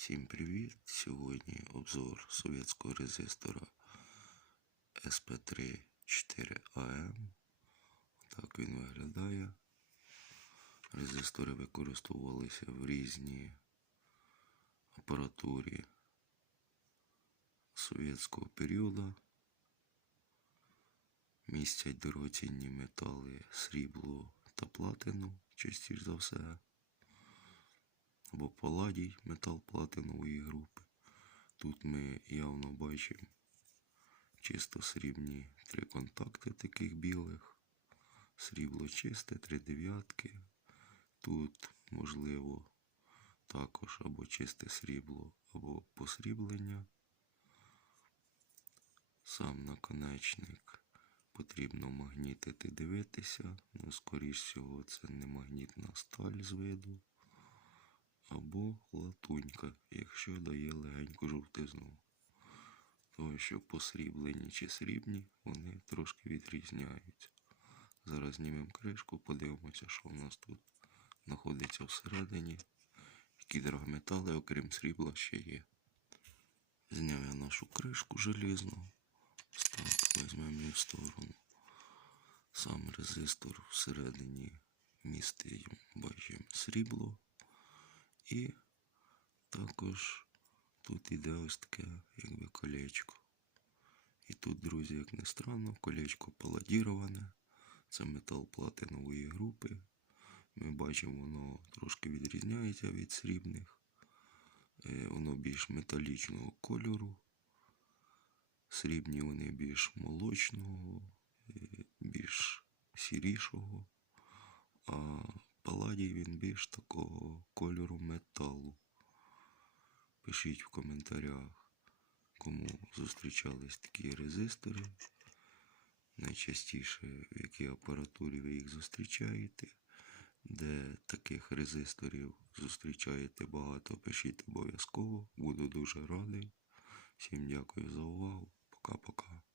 Всім привіт! Сьогодні обзор совєтського резистора SP3 4AM. Так він виглядає. Резистори використовувалися в різній апаратурі совєтського періоду. Містять дорогоцінні метали, срібло та платину, частіше за все або паладій метал платинової групи. Тут ми явно бачимо чисто срібні три контакти таких білих, срібло чисте, три дев'ятки. Тут можливо також або чисте срібло, або посріблення. Сам наконечник потрібно магнітити, дивитися. Ну, скоріш всього, це не магнітна сталь з виду або латунька, якщо дає легеньку жовтизну. Тому що посріблені чи срібні вони трошки відрізняються. Зараз знімемо кришку, подивимося, що в нас тут знаходиться всередині. Які драгметали, окрім срібла, ще є. Зняв я нашу кришку желізну. Так, візьмемо в сторону. Сам резистор всередині містить, бачимо, срібло. І також тут іде ось таке, якби колечко. І тут, друзі, як не странно, колечко паладіроване. Це метал платинової групи. Ми бачимо, воно трошки відрізняється від срібних. Е, Воно більш металічного кольору. Срібні вони більш молочного, е, більш сірішого. А паладій він більш такого кольору металу. Пишіть в коментарях, кому зустрічались такі резистори. Найчастіше в якій апаратурі ви їх зустрічаєте. Де таких резисторів зустрічаєте багато, пишіть обов'язково. Буду дуже радий. Всім дякую за увагу. Пока-пока.